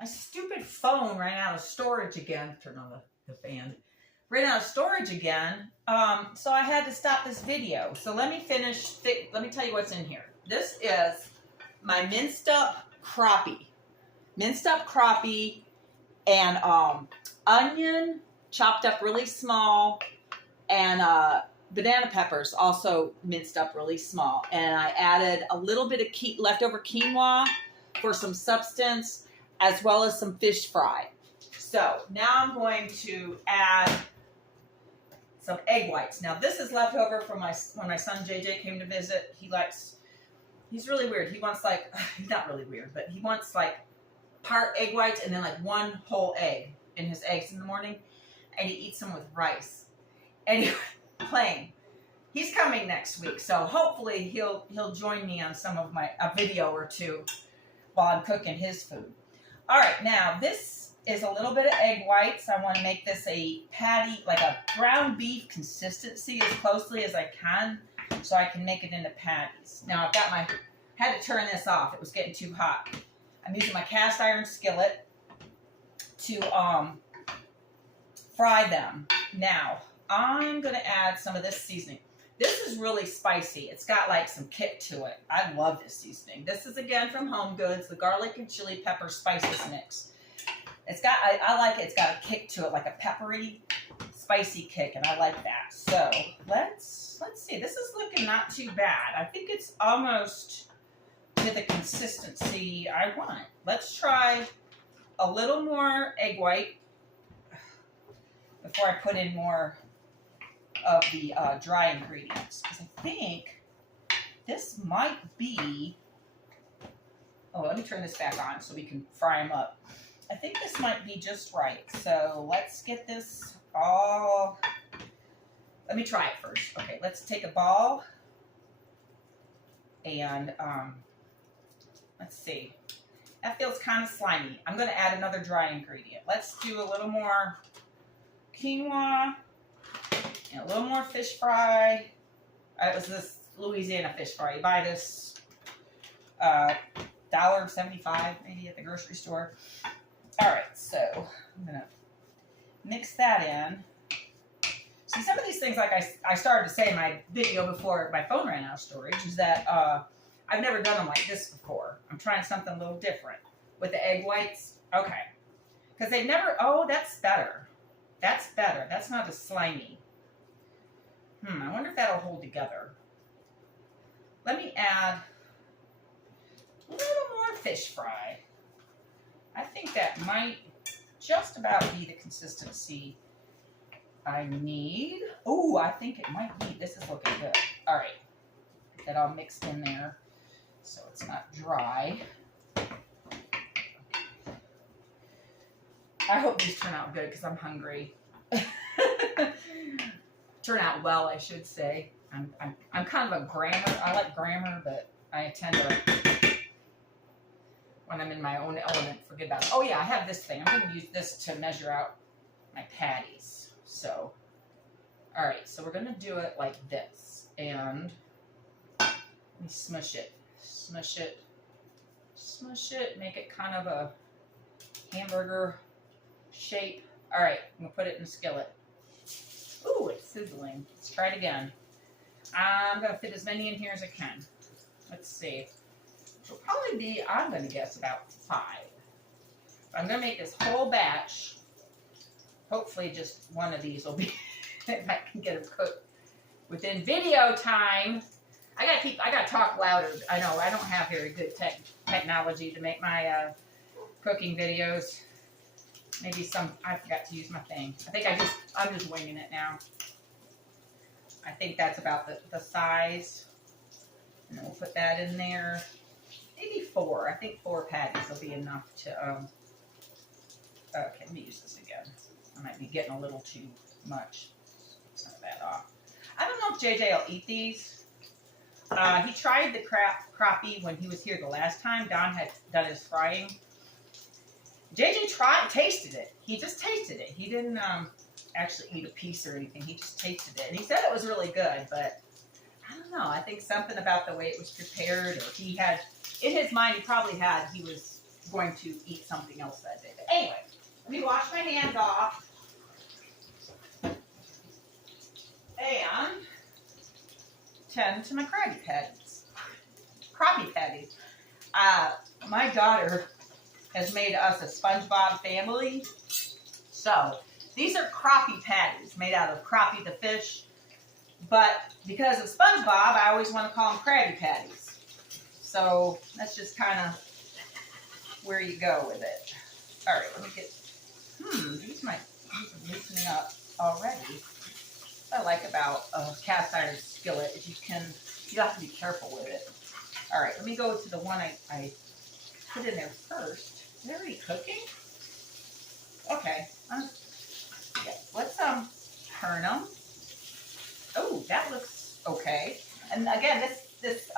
My stupid phone ran out of storage again. Turn on the fan. Ran out of storage again. So I had to stop this video. So let me finish. Let me tell you what's in here. This is my minced up crappie. Minced up crappie and onion chopped up really small, and banana peppers also minced up really small. And I added a little bit of leftover quinoa for some substance, as well as some fish fry. So now I'm going to add some egg whites. Now this is leftover from when my son JJ came to visit. He's really weird. He wants he's not really weird, but he wants part egg whites and then one whole egg in his eggs in the morning. And he eats them with rice. Anyway, plain. He's coming next week, so hopefully he'll join me on a video or two while I'm cooking his food. All right, now this is a little bit of egg whites. I want to make this a patty, like a ground beef consistency as closely as I can, so I can make it into patties. Now I've got had to turn this off. It was getting too hot. I'm using my cast iron skillet to fry them. Now I'm going to add some of this seasoning. This is really spicy. It's got some kick to it. I love this seasoning. This is again from Home Goods, the garlic and chili pepper spices mix. It's got, I like it. It's got a kick to it, like a peppery, spicy kick, and I like that. So let's see. This is looking not too bad. I think it's almost to the consistency I want. Let's try a little more egg white before I put in more of the dry ingredients, because I think this might be, let me turn this back on so we can fry them up. I think this might be just right. So let's get this all, let me try it first. Okay, let's take a ball and let's see. That feels kind of slimy. I'm going to add another dry ingredient. Let's do a little more quinoa and a little more fish fry. It was this Louisiana fish fry. You buy this $1.75 maybe at the grocery store. All right, so I'm going to mix that in. See, some of these things, like I started to say in my video before my phone ran out of storage, is that I've never done them like this before. I'm trying something a little different with the egg whites. Okay. Because they've never, that's better. That's better. That's not as slimy. I wonder if that'll hold together. Let me add a little more fish fry. I think that might just about be the consistency I need. Oh, I think it might be. This is looking good. All right. Get that all mixed in there so it's not dry. I hope these turn out good because I'm hungry. Turn out well, I should say. I'm kind of a grammar. I like grammar, but I tend to, when I'm in my own element, forget about it. Oh yeah, I have this thing. I'm going to use this to measure out my patties. So, all right. So we're going to do it like this, and let me smush it, smush it, smush it. Make it kind of a hamburger shape. All right, I'm going to put it in the skillet. Ooh, it's sizzling. Let's try it again. I'm going to fit as many in here as I can. Let's see. It'll probably be, I'm going to guess, about 5. I'm going to make this whole batch. Hopefully just one of these will be, if I can get them cooked within video time. I got to talk louder. I know, I don't have very good technology to make my cooking videos. Maybe I forgot to use my thing. I think I'm just winging it now. I think that's about the size. And then we'll put that in there. Maybe 4. I think 4 patties will be enough to, okay, let me use this again. I might be getting a little too much. Get some of that off. I don't know if JJ will eat these. He tried the crappie when he was here the last time. Don had done his frying. JJ tasted it. He just tasted it. He didn't actually eat a piece or anything. He just tasted it. And he said it was really good, but I don't know. I think something about the way it was prepared, or he had, in his mind, he was going to eat something else that day. But anyway, let me wash my hands off. And tend to my Crappie Patties. Crappie Patties. My daughter has made us a SpongeBob family. So, these are Crappie Patties made out of crappie the fish. But because of SpongeBob, I always want to call them Crappie Patties. So, that's just kind of where you go with it. All right, let me get, these are loosening up already. What I like about a cast iron skillet is you have to be careful with it. All right, let me go to the one I put in there first. Is it already cooking? Okay. Yeah, let's turn them. Oh, that looks okay. And again, this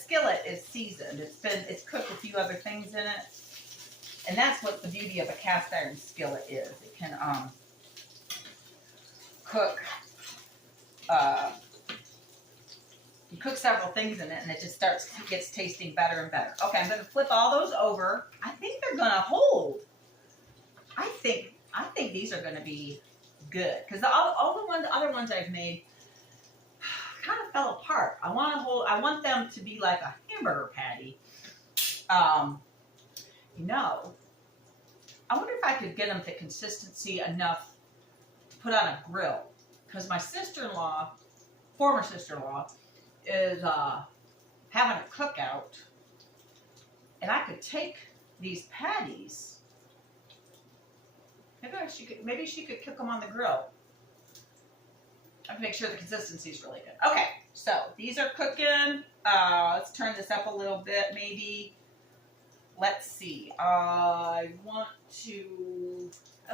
skillet is seasoned. It's cooked a few other things in it, and that's what the beauty of a cast iron skillet is. It can cook. You cook several things in it, and it just gets tasting better and better. Okay, I'm going to flip all those over. I think they're going to hold. I think these are going to be good because all the other ones I've made kind of fell apart. I want them to be like a hamburger patty. You know, I wonder if I could get them the consistency enough to put on a grill because my sister-in-law, former sister-in-law, is having a cookout, and I could take these patties. Maybe she could cook them on the grill. I can make sure the consistency is really good. Okay, so these are cooking. Let's turn this up a little bit, maybe. Let's see. I don't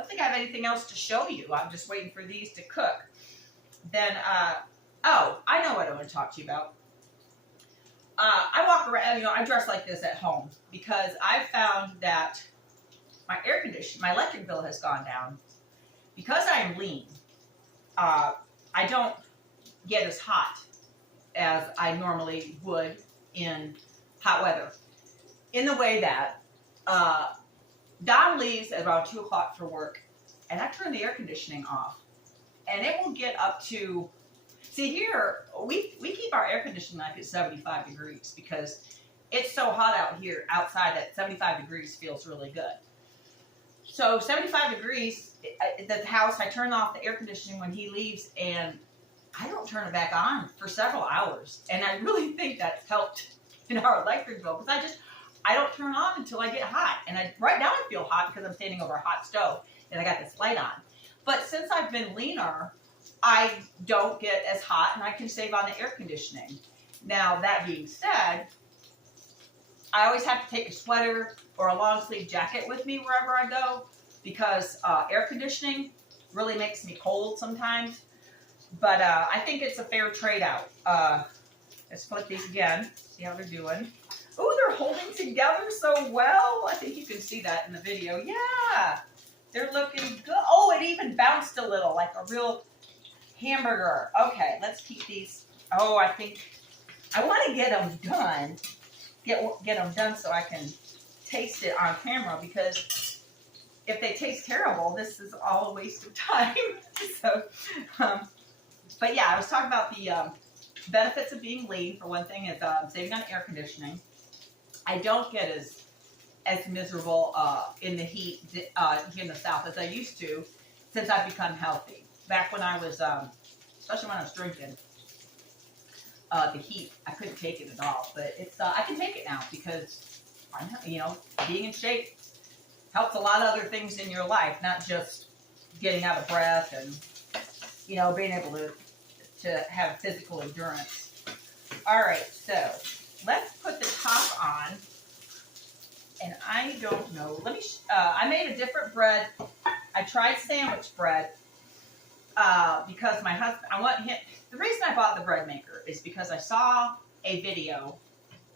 think I have anything else to show you. I'm just waiting for these to cook. Then, oh, I know what I want to talk to you about. I walk around, I dress like this at home because I found that my electric bill has gone down. Because I am lean, I don't get as hot as I normally would in hot weather. In the way that Don leaves at around 2 o'clock for work, and I turn the air conditioning off, and it will get up to, see here, we keep our air conditioning like at 75 degrees because it's so hot out here outside that 75 degrees feels really good. So 75 degrees, the house, I turn off the air conditioning when he leaves, and I don't turn it back on for several hours. And I really think that's helped in our electric bill because I don't turn on until I get hot. And right now I feel hot because I'm standing over a hot stove and I got this light on. But since I've been leaner, I don't get as hot and I can save on the air conditioning. Now, that being said, I always have to take a sweater or a long sleeve jacket with me wherever I go because air conditioning really makes me cold sometimes. But I think it's a fair trade out. Let's flip these again, see how they're doing. Oh, they're holding together so well. I think you can see that in the video. Yeah, they're looking good. Oh, it even bounced a little like a real hamburger. Okay, let's keep these. Oh, I think I want to get them done. Get them done so I can taste it on camera because if they taste terrible, this is all a waste of time. So, but yeah, I was talking about the benefits of being lean. For one thing, is saving on air conditioning. I don't get as miserable in the heat here in the South as I used to since I've become healthy. Back when I was, especially when I was drinking, the heat, I couldn't take it at all. But it's I can take it now because, being in shape helps a lot of other things in your life, not just getting out of breath and, being able to have physical endurance. All right, so let's put the top on. And I don't know. Let me. I made a different bread. I tried sandwich bread because my husband. I want him. The reason I bought the bread maker is because I saw a video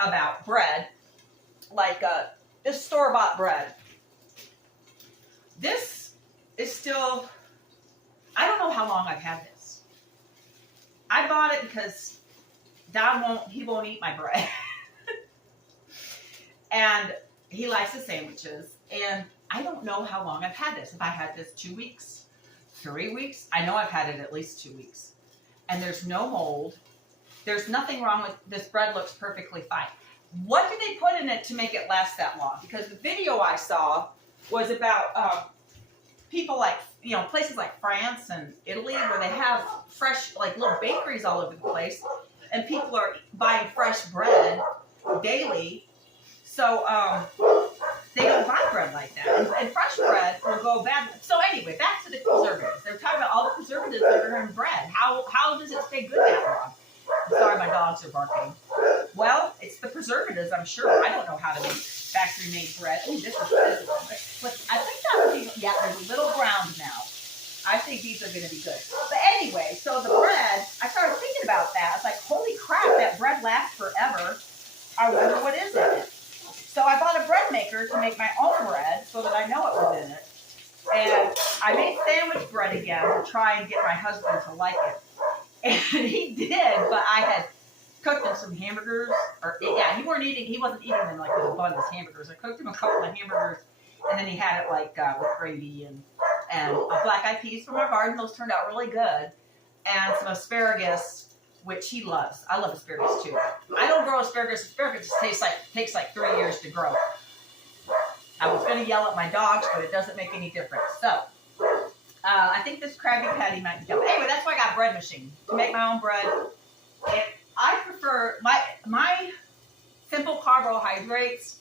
about bread, like this store-bought bread. This is still. I don't know how long I've had this. I bought it because Don won't eat my bread. And he likes the sandwiches. And I don't know how long I've had this. If I had this 2 weeks, 3 weeks, I know I've had it at least 2 weeks. And there's no mold. There's nothing wrong with this bread. Looks perfectly fine. What did they put in it to make it last that long? Because the video I saw was about people like, you know, places like France and Italy where they have fresh, like little bakeries all over the place, and people are buying fresh bread daily. So they don't buy bread like that. And fresh bread will go bad. So anyway, back to the preservatives. They're talking about all the preservatives that are in bread. How does it stay good that long? Sorry, my dogs are barking. Well, it's the preservatives, I'm sure. I don't know how to make factory-made bread. Oh, this is physical. But I think that would be, yeah, there's a little ground now. I think these are going to be good. But anyway, so the bread, I started thinking about that. I was like, holy crap, that bread lasts forever. I wonder what is in it. So I bought a bread maker to make my own bread so that I know it was in it. And I made sandwich bread again to try and get my husband to like it. And he did, but I had cooked him some hamburgers. Or yeah, he wasn't eating them like with a bun as hamburgers. I cooked him a couple of hamburgers, and then he had it like with gravy and black eyed peas from our garden. Those turned out really good. And some asparagus, which he loves. I love asparagus too. I don't grow asparagus. Asparagus takes like 3 years to grow. I was going to yell at my dogs, but it doesn't make any difference. So I think this Krabby Patty might be done. Anyway, that's why I got a bread machine to make my own bread. I prefer my simple carbohydrates.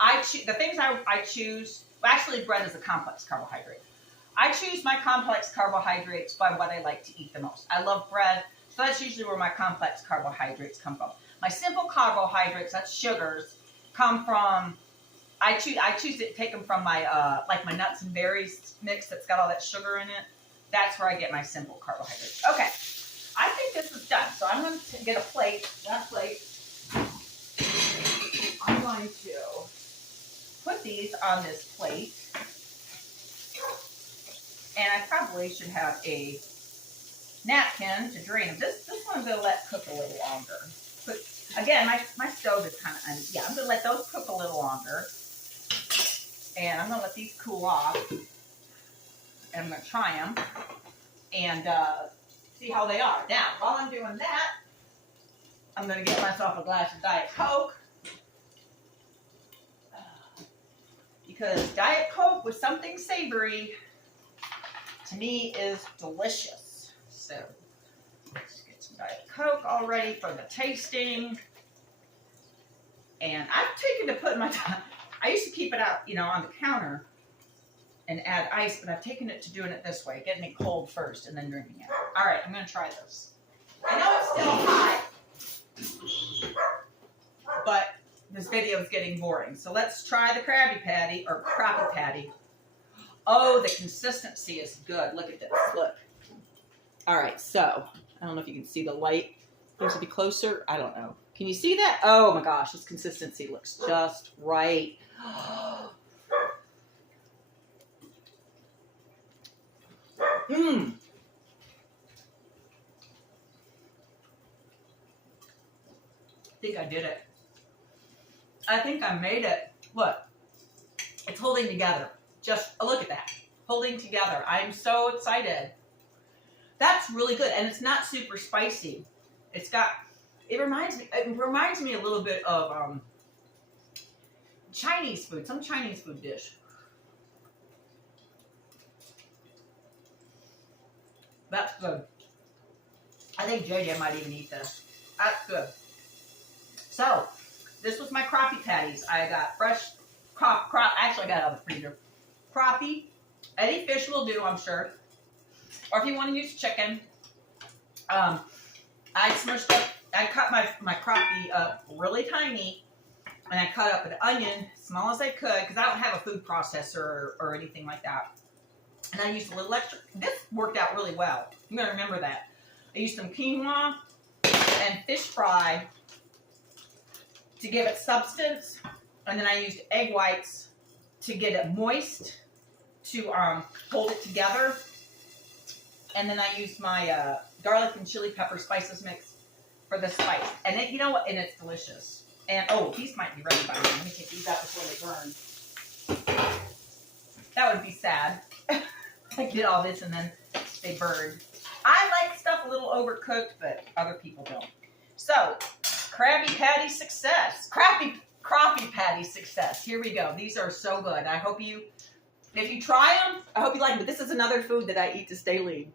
The things I choose. Well, actually, bread is a complex carbohydrate. I choose my complex carbohydrates by what I like to eat the most. I love bread, so that's usually where my complex carbohydrates come from. My simple carbohydrates, that's sugars, come from. I choose to take them from my like my nuts and berries mix that's got all that sugar in it. That's where I get my simple carbohydrates. Okay, I think this is done. So I'm going to get a plate. That plate. I'm going to put these on this plate, and I probably should have a napkin to drain them. This one I'm going to let cook a little longer. But again, my stove is kind of I'm going to let those cook a little longer. And I'm going to let these cool off. And I'm going to try them. And see how they are. Now, while I'm doing that, I'm going to get myself a glass of Diet Coke. Because Diet Coke with something savory, to me, is delicious. So, let's get some Diet Coke all ready for the tasting. And I've taken to put my... I used to keep it out, you know, on the counter and add ice, but I've taken it to doing it this way, getting it cold first and then drinking it. All right, I'm going to try this. I know it's still hot, but this video is getting boring. So let's try the Krabby Patty, or Crappie Patty. Oh, the consistency is good. Look at this. Look. All right, so I don't know if you can see the light. Seems to be closer. I don't know. Can you see that? Oh my gosh, this consistency looks just right. Mmm. I think I did it. I think I made it. Look, it's holding together. Just look at that. Holding together. I'm so excited. That's really good, and it's not super spicy. It reminds me a little bit of Chinese food, some Chinese food dish. That's good. I think JJ might even eat this. That's good. So, this was my Crappie Patties. I got fresh actually I got it out of the freezer. Crappie. Any fish will do, I'm sure. Or if you want to use chicken. I cut my crappie up really tiny, and I cut up an onion, small as I could, because I don't have a food processor or anything like that. And I used a little extra. This worked out really well. I'm going to remember that. I used some quinoa and fish fry to give it substance, and then I used egg whites to get it moist, to hold it together. And then I used my garlic and chili pepper spices mix for the spice. And it, you know what? And it's delicious. And, oh, these might be ready by now. Let me take these out before they burn. That would be sad. I did all this and then they burned. I like stuff a little overcooked, but other people don't. So, Crappie Patty success. Crappie Patty success. Here we go. These are so good. I hope you, if you try them, I hope you like them. But this is another food that I eat to stay lean.